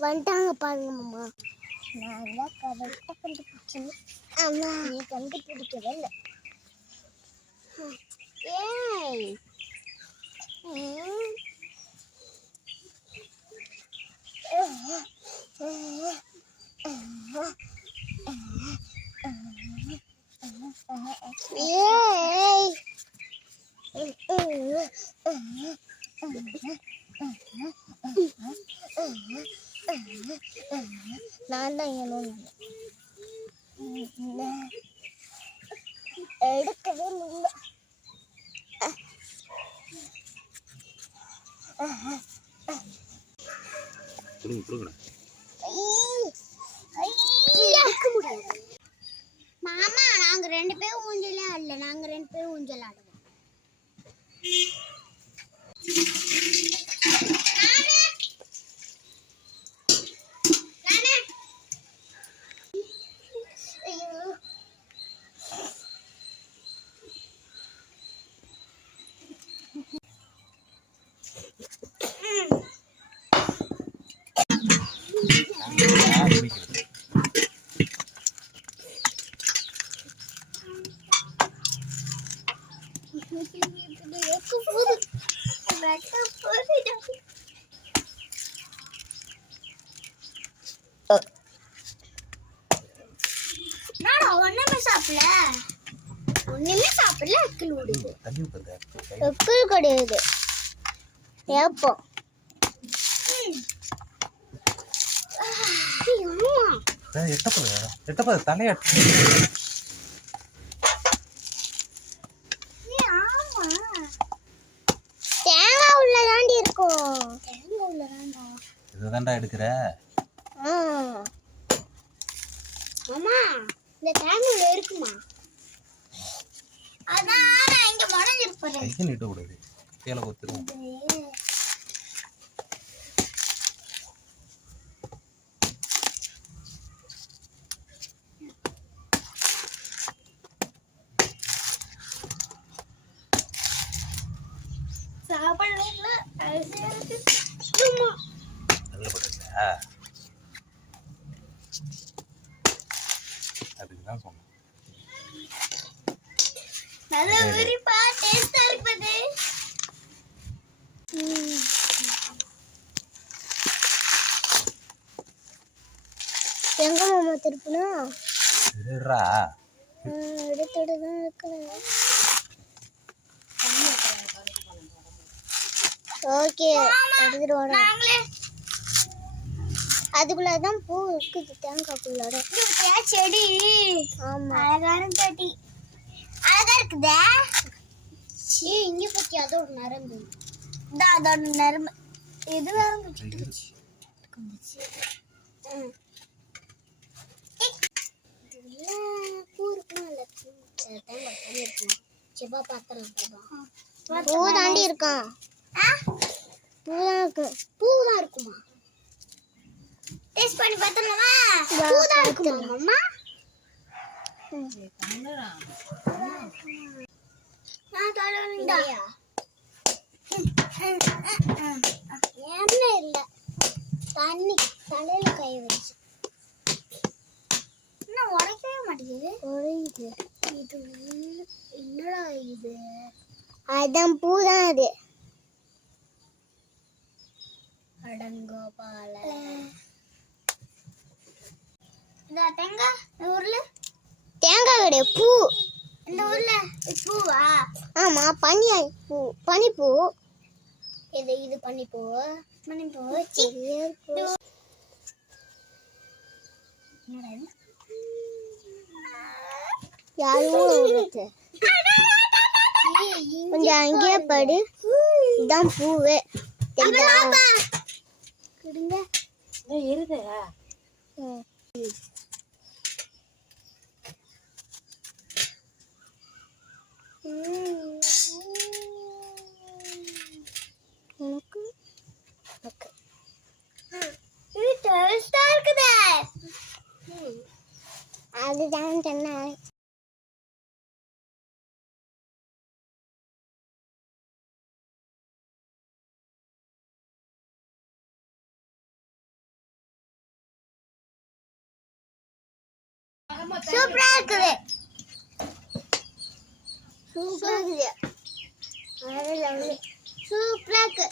வந்துட்டாங்க பாருங்க மாமா. நான் கரெக்டாக கண்டுபிடிச்சேன். ஆமா, நீ கண்டுபிடிக்கவே இல்லை. ஏய் நான் தான் எடுக்கவே முடியல. மாமா, நாங்க 2 பேரும் ஊஞ்சலே ஆடல. நாங்க 2 பேரும் ஊஞ்சல் ஆடுவோம். ஒண்ணுமே சாப்பிடல. அக்கில் விடுது. அக்கில் கிடையாது. ஏப்போ தேங்காய் உள்ளதாண்டி இருக்கும். தேங்காய் உள்ளதாண்டா. இதுதான்டா எடுக்கிற. மாமா, இந்த தேங்காய் உள்ள இருக்குமா? அதான் நான் இங்க மொனஞ்சிருப்பேன். கையை நீட்ட கூடாது. கீழே கொத்துரும். சாப்பிடல. நல்ல பட்டா. அதுக்குதான் சொன்னேன். நல்ல விரிப்பா, டேஸ்டா இருக்குது. எங்க மாமா திருப்பணும்? இருடா. எடுத்துட்டு தான் இருக்கிறேன். ஓகே, எடுத்துட்டு வரேன். அதுக்குள்ளதான் பூ இருக்குது. தேங்காய்க்குள்ளார செடி. ஆமா, அழகான செடி. அழகா இருக்குதா? இங்க பத்தி அதோட நரம்பு. அதோட நரம்பு. இது நரம்பு. பூ இருக்குமா? செவ்வா பாத்திரம் பூ தாண்டி இருக்கான். பூதான் இருக்கு. பூதான் இருக்குமா? டேஸ்ட் பண்ணி பார்த்தலாமா? பூதான் இருக்குமா அம்மா? நான் தரேன்டா. என்ன இல்ல, தண்ணி தலையில கை வச்சு. என்ன உடைக்கவே மாட்டேங்குது? உடையுது. இது என்னடா இது? அதான் பூதான் அது. அடங்கோபால. இந்த தேங்காய் ஊர்ல தேங்காய் கிடையாது, பூ. இந்த ஊர்ல பூவா? ஆமா, பனிப்பூ. பனிப்பூ. இது பனிப்பூ. பனிப்பூ யாரும் கொஞ்சம் அங்கேயே படு. இதான் பூவே. இருதா தான் சொன்னாங்க. சூப்பரா இருக்குது. சூப்பரா இருக்குது. சூப்பரா இருக்கு.